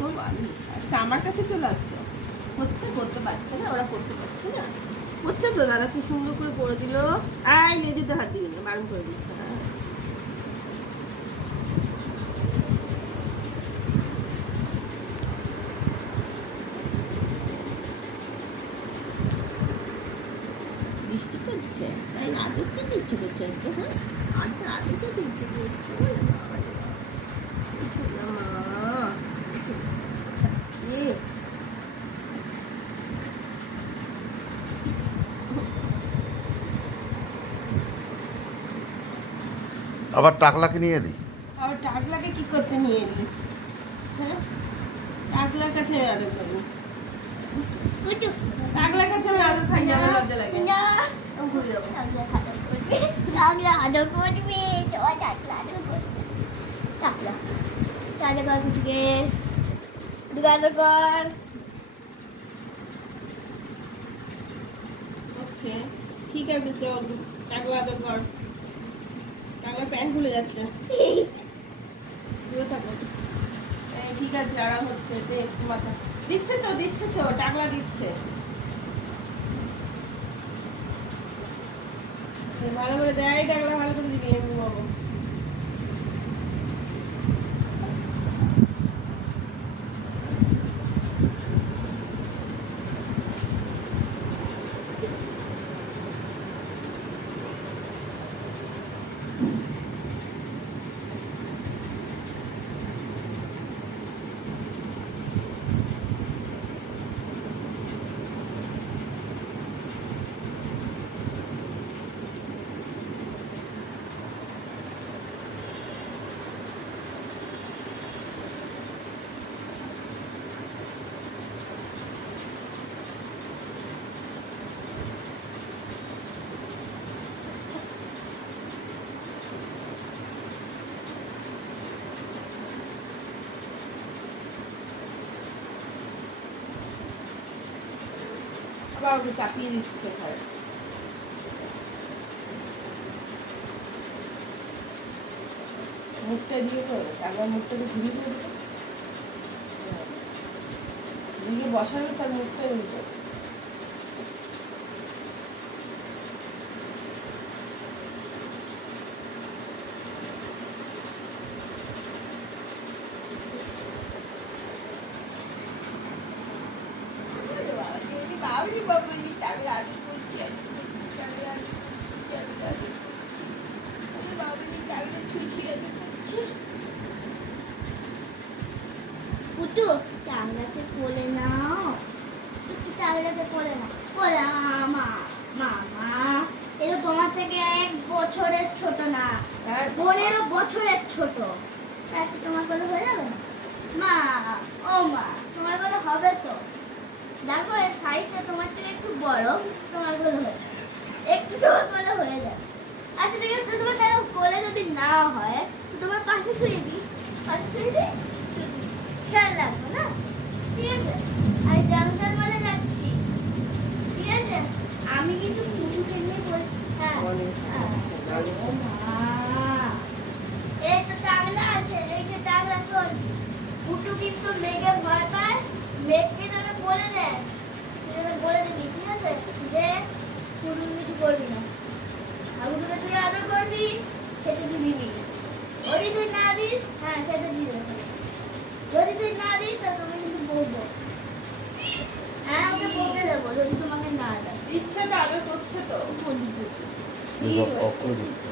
করবো আমি। আচ্ছা আমার কাছে চলে আসছো, হচ্ছে করতে পারছে না, ওরা করতে পারছে না, হচ্ছে তো দাদা কি সুন্দর করে করে দিল। আয় লেডিতে হাত দিবি না, বারণ করে দিচ্ছে। বৃষ্টি করছে তাই আদরকে বৃষ্টি করছে একটু, হ্যাঁ আদরকে বৃষ্টি করছে। আবার টাকলাকে নিয়ে এলি? আবার টাকলাকে কি করতে নিয়ে এলি? হ্যাঁ টাকলার কাছে আদর করবো, টাকলার কাছে আমি আদর খাই না, আমার লজ্জা লাগে। আদর করবে টাকলা আদর করবে, টাকলা আদর কর থেকে দুটো আদর কর। ওকে ঠিক আছে চল টাকলা আদর কর। টাকলা প্যান্ট খুলে যাচ্ছে, দূরে থাকো। ঠিক আছে আরাম হচ্ছে, দে একটু মাথা দিচ্ছে তো টাকলা দিচ্ছে। ভালো করে দেয় টাকলা, ভালো করে দিবি এমনি বাবু। আবার ওকে চাপিয়ে দিচ্ছে ঘরে। মুখটা দিয়ে করবে, টাকলার মুখটাকে ঘুরিয়ে করবে, দিকে বসাবে তার মুখটা উল্টে। পুটু টাকলাকে কোলে নাও, একটু টাকলাকে কোলে নাও, কোলে মামা মামা। এটা তোমার থেকে 1 বছরের ছোট না, 15 বছরের ছোট। একটু তোমার কোলে হয়ে যাবে মা? ও মা তোমার কোলে হবে তো, দেখো এর সাইজটা তোমার থেকে একটু বড়, তোমার কোলে হয়ে যাবে, একটু তোমার কোলে হয়ে যাবে। আচ্ছা ঠিক আছে, তোমার তার কোলে যদি না হয় তোমার পাশে শুয়ে দিই, পাশে শুয়ে দিই, খেয়াল রাখবো না, ঠিক আছে? আর জামটার মানে যাচ্ছি, ঠিক আছে? আমি কিন্তু পুটুকে নিয়ে বলছি, হ্যাঁ এই তো টাকলা আছে, এই যে টাকলা শোন, পুটু কিন্তু মেঘে ভয় পায়, মেঘকে তোকে বলে দেয়, বলে দিবি ঠিক আছে যে পুটু কিছু করবি না, আমি তোকে তুই আদর করবি, খেতে দিবি, যদি তুই না দিস হ্যাঁ খেতে দিবি, যদি তুই না দিস তো তুমি কিন্তু বলবো, হ্যাঁ ওকে বলতে দেবো যদি তোমাকে না দেয়। ইচ্ছা তো আদর করছে তো বলবি অফ করে দিচ্ছি।